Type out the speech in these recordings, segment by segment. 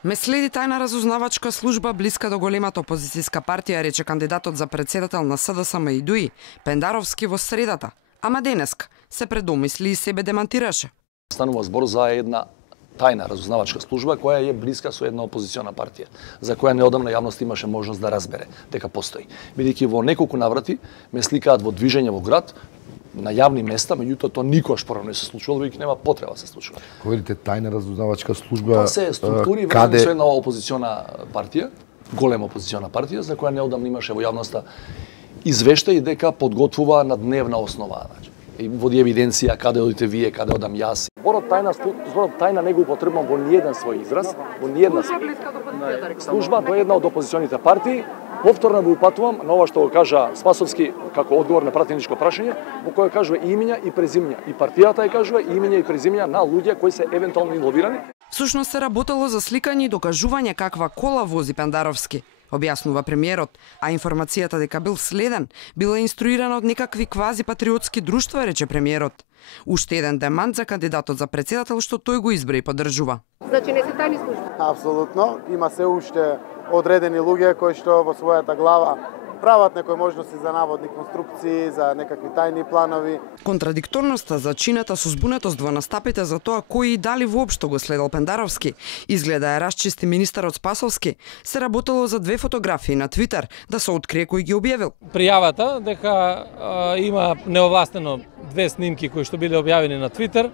Ме следи тајна разузнавачка служба блиска до големата опозицијска партија, рече кандидатот за председател на СДСМ ИДУИ, Пендаровски во средата. Ама денеска се предомисли и себе демантираше. Станува збор за една тајна разузнавачка служба која е блиска со една опозициона партија, за која неодамна јавност имаше можност да разбере дека постои. Бидејќи во неколку наврати ме сликаат во движење во град, на јавни места, меѓутоа тоа никогаш порано не се случувало, веќе нема потреба да се случува. Говорите тајна разузнавачка служба, Тоа се структури каде со една опозициона партија, голема опозициона партија, за која неодамна имаше во јавноста извештај дека подготвува на дневна основа, значи. И води евиденција каде одите вие, каде одам јас. Зборот тајна не го употребувам во ниеден свој израз, во ниедна служба, тоа е една од опозиционите партии. Повторно го упатувам на ова што го кажа Спасовски како одговор на пратеничко прашање, во кој кажува имиња и презимиња. И партијата ја кажува имиња и презимиња на луѓе кои се евентуално инволвирани. Всушност се работело за сликање и докажување каква кола вози Пендаровски, објаснува премиерот, а информацијата дека бил следен била инструирана од некакви квази патриотски друштва, рече премиерот. Уште еден демант за кандидатот за председател што тој го избра и поддржува. Значи не се тајни служби? Апсолутно, има се уште одредени луѓе кои што во својата глава прават некои можности за наводни конструкции, за некакви тајни планови. Контрадикторноста зачината со збунетост во настапите за тоа кој и дали воопшто го следел Пендаровски, изгледа ја расчисти министерот Спасовски, се работело за две фотографии на Твитер да се открие кој ги објавил. Пријавата дека има неовластено две снимки кои што биле објавени на Твитер,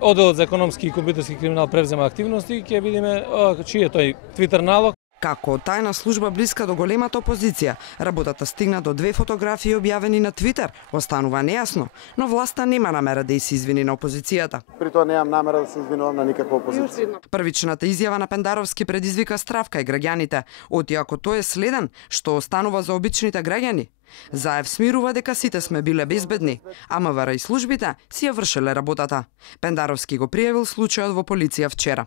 Одделот за економски и компјутерски криминал превзема активности, ќе видиме чиј е тој Твитер налог. Како тајна служба блиска до големата опозиција, работата стигна до две фотографии објавени на Твитер, останува нејасно, но власта нема намера да се извини на опозицијата. При тоа немам намера да се извинувам на никаква опозиција. Првичната изјава на Пендаровски предизвика страв кај граѓаните, оти ако тој е следен, што останува за обичните граѓани. Заев смирува дека сите сме биле безбедни, а МВР и службите си ја вршеле работата. Пендаровски го пријавил случајот во полиција вчера.